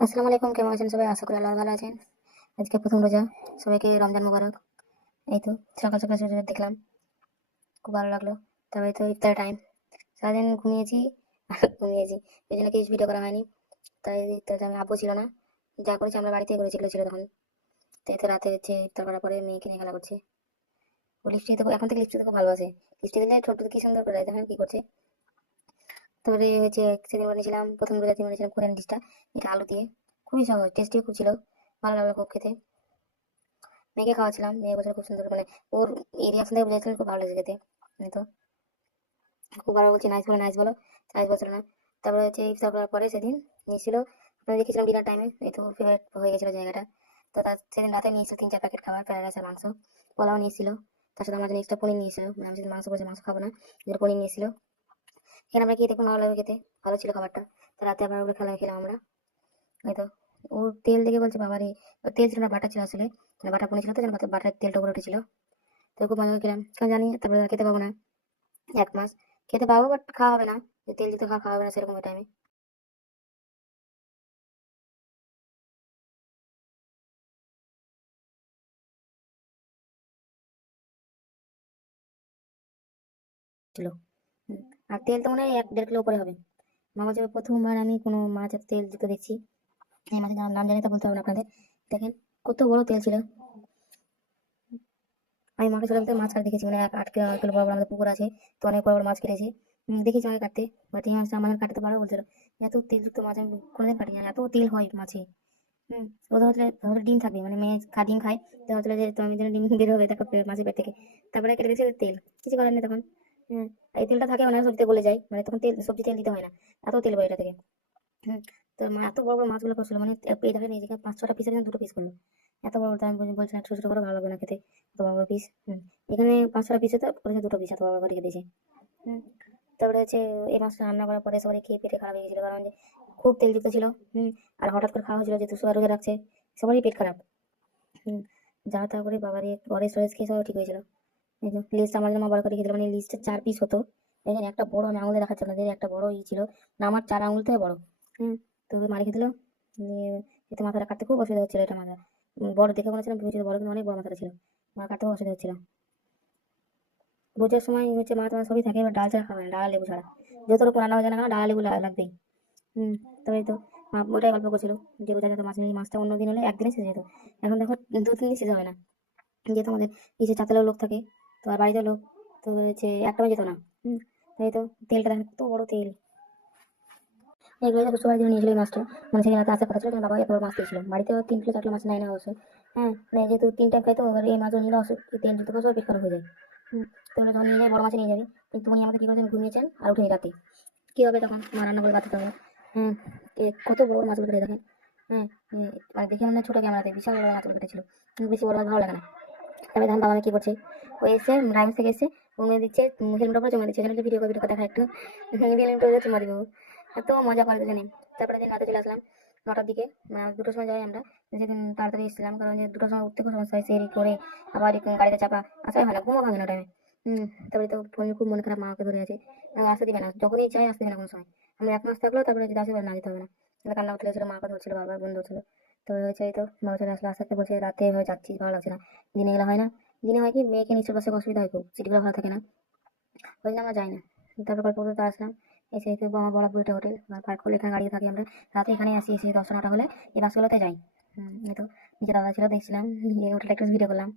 আসসালামু আলাইকুম কেমন আছেন সবাই? আশা করি আল্লাহ ভালো আছেন। আজকে প্রথম রোজা, সবাইকে রমজান মুবারক। এই তো, সকাল সকাল সূর্য দেখলাম। খুব ভালো লাগল। তারপরে তো ইফতার টাইম সারাদিন ঘুমিয়েছি ঘুমিয়েছি। এই জন্য কিছু ভিডিও করা হয়নি। তাই ইফতার টাইমে আব্বু ছিল না। যা করেছি আমরা বাড়িতে করেছিল, ছিল তখন। তো এতে রাতে হচ্ছে ইফতার করার পরে মেয়েকে নিয়ে খেলা করছে। ও লিপস্টিক তো এখন থেকে লিপস্টিক খুব ভালোবাসে লিপস্টিক দিলে ছোট কি সুন্দর করে দেখেন কি করছে। তারপরে হচ্ছে সেদিন বানিয়েছিলাম প্রথম রোজা দিন বানিয়েছিলাম কোরিয়ান ডিশটা, এটা আলু দিয়ে। খুবই সহজ টেস্টি খুব ছিল, ভালো লাগল খুব খেতে। মেয়েকে খাওয়াছিলাম মেয়ে বছর খুব সুন্দর মানে ওর এই রিয়াকশন থেকে বুঝেছিলাম খুব ভালো লেগেছে খেতে তো। খুব ভালো বলছি নাইস বলো নাইস বলো নাইস বলছিল না। তারপরে হচ্ছে ইফতার করার পরে সেদিন নিয়েছিল আপনারা দেখেছিলাম ডিনার টাইমে এই তো ফেভারিট হয়ে গেছিল জায়গাটা। তো তার সেদিন রাতে নিয়েছিল তিন চার প্যাকেট খাবার ফ্রাইড রাইস আর মাংস, পোলাও নিয়েছিল তার সাথে আমার জন্য এক্সট্রা পনির নিয়েছিল মানে আমি যদি মাংস বলছি, মাংস খাব না পনির নিয়েছিল এখানে আমরা খেয়ে দেখুন ভালো লাগবে খেতে ভালো ছিল খাবারটা। তো রাতে আবার ওগুলো খেলা খেলাম আমরা। এই তো। ও তেল দেখে বলছে বাবারে, ওর তেল ছিল না, বাটা ছিল আসলে। মানে বাটা পনেছিল তো যেন বাটার তেলটা উপরে উঠেছিল। তো খুব ভালো খেলাম। কারণ জানি, তারপরে খেতে পাবো না। এক মাস। খেতে পাবো বাট খাওয়া হবে না। তেল দিতে খাওয়া খাওয়া হবে না সেরকম ওই টাইমে ছিল। আর তেল তো মনে হয় এক দেড় কিলো উপরে হবে। মা বলছে প্রথমবার আমি কোনো মাছের তেল দিতে দেখছি। এই মাছের নাম জানি তা বলতে হবে আপনাদের। দেখেন, কত বড় তেল ছিল। আমি মাকে ছোটো মাছ কাটতে দেখেছি মানে আট কিলো নয় কিলো বড় বড় আমাদের পুকুর আছে, তো অনেক বড় বড় মাছ কেটেছি। দেখেছি আমাকে কাটতে, বাট এই মাছটা আমাদের কাটতে পারো বলছিল, এত তেলযুক্ত মাছ আমি কোনোদিন কাটি না এত তেল হয় মাছে। হুম ওদের হচ্ছে ডিম থাকবে মানে মেয়ে খা, ডিম খায়। তো হচ্ছে যে তুমি যেন ডিম বের হবে দেখো মাছের পেট থেকে। তারপরে কেটে দিয়েছে তেল, কিছু করার নেই তখন। হ্যাঁ এই তেলটা থাকে মানে সবজিতে গলে যায় মানে তখন তেল, সবজি তেল দিতে হয় না এত তেল বের এটা থেকে। হুম, তো মা এত বড় বড় মাছগুলো করছিল মানে এই এই জায়গায় পাঁচ ছটা পিসের দুটো পিস করল। এত বড় আমি বলছি- বলছিলাম ছোটো ছোটো করে ভালো লাগবে না খেতে, এত বড় বড় পিস হুম। এখানে পাঁচ ছটা পিসে তো করেছে দুটো পিস এত বড় করে দিয়েছে। হুম, তারপরে হচ্ছে এই মাছটা রান্না করার পরে সবাই খেয়ে পেটে খারাপ হয়ে গেছিল, কারণ যে খুব তেলযুক্ত ছিল, হুম, আর হঠাৎ করে খাওয়া হয়েছিল যেহেতু সুগার রোগে রাখছে, সবারই পেট খারাপ। হুম, যা তা করে বাবার ঘরে স্টোরেজ খেয়ে সবাই ঠিক হয়েছিল। এই যে লিস্ট আমার জন্য বড় করে রেখেছিল মানে লিস্টে চার পিস হতো। এখানে একটা বড় আমি আঙুলে দেখাচ্ছে আপনাদের একটা বড় ই ছিল। না আমার চার আঙুল থেকে বড়। হুম, তো মারি নিয়ে এতে মাথাটা কাটতে খুব অসুবিধা হচ্ছিল এটা মাথা বড় দেখে মনে হচ্ছিল ভেবেছিল বড়, কিন্তু অনেক বড় মাথাটা ছিল। মা কাটতে খুব অসুবিধা হচ্ছিল। বোঝার সময় হচ্ছে মা তোমার সবই থাকে, এবার ডাল ছাড়া খাবে না, ডাল লেবু ছাড়া। যত রকম রান্না হয়ে যায় না কেন, ডাল লেবু লাগবেই। হুম, তবে তো মা ওটাই গল্প করছিল, যে বোঝা যেত মাছ নিয়ে মাছটা অন্য দিন হলে একদিনে শেষ যেত। এখন দেখো দু তিন দিন শেষ হবে না। যেহেতু আমাদের কিছু চাতালেও লোক থাকে তো আর বাড়িতে লোক তো হচ্ছে একটা যেত না। হুম তো তেলটা দেখেন কত বড় তেল। এগুলো তো সবাই জন্য নিয়েছিল মাছটা মানে সেখানে আসার কথা ছিল, বাবা এত বড় মাছ দিয়েছিল। বাড়িতে তিন কিলো, চার কিলো মাছ নেয় না অবশ্যই হ্যাঁ মানে যেহেতু তিন টাইম খাইতো এই মাছও নিলে অসুখ তেল যুক্ত করে সব হয়ে যায়। হুম, তো যখন নিয়ে যায় বড় মাছ নিয়ে যাবে। কিন্তু উনি আমাকে কী করেছেন ঘুমিয়েছেন আর উঠে রাতে। কী হবে তখন? মা রান্না করে বাঁচতে হবে। হ্যাঁ কত বড় মাছগুলো কেটে দেখেন। হ্যাঁ মানে দেখে মনে হয় ছোটো ক্যামেরাতে, বিশাল বড় মাছগুলো কেটেছিল। বেশি বড় ভালো লাগে না। তবে ধান বাবা কি করছে রাইমস থেকে এসে উনি দিচ্ছে হেলমেটটা করে জমা দিচ্ছে। এখানে ভিডিও ভিডিও দেখা একটু। হেলমেটটা জমা দিব। এত মজা করে দুজনে। তারপরে দিন রাতে চলে আসলাম, নটার দিকে মানে দুটোর সময় যাই আমরা। যেদিন তাড়াতাড়ি এসেছিলাম, কারণ যে দুটোর সময় উঠতে খুব সমস্যা হয় করে, আবার গাড়িতে চাপা, আসাই হয় না ঘুমো ভাঙে না টাইমে হুম, তারপরে তো ফোন খুব মনে খারাপ মাকে ধরে আছে। আসতে দিবে না, যখনই চাই আসতে দিবে না কোনো সময়। আমরা এক মাস থাকলেও তারপরে যদি আসে না যেতে হবে না। কান্না উঠলে ছিল মাকে ধরছিল বারবার বন্ধ হচ্ছিল তো হয়েছে তো, বাবা চলে আসলে, আস্তে আস্তে বলছে, রাতে হয়ে যাচ্ছি ভালো লাগছে না। দিনে গেলে হয় না। দিনে হয় কি মেয়েকে নিচে বাসে অসুবিধা হয় খুব, সিটগুলো ভালো থাকে না। ওই জন্য আমরা যাই না। তারপর গল্প করতে আসলাম। এসে এসে বড় বড় বুড়িটা হোটেল। পার্ক করলে এখানে গাড়িতে থাকি আমরা। রাতে এখানে আসি, এসে দশটা নটা হলে এই বাসগুলোতে যাই। এই তো নিচে দাদা ছিল, দেখছিলাম। হোটেলটা একটু ভিডিও করলাম।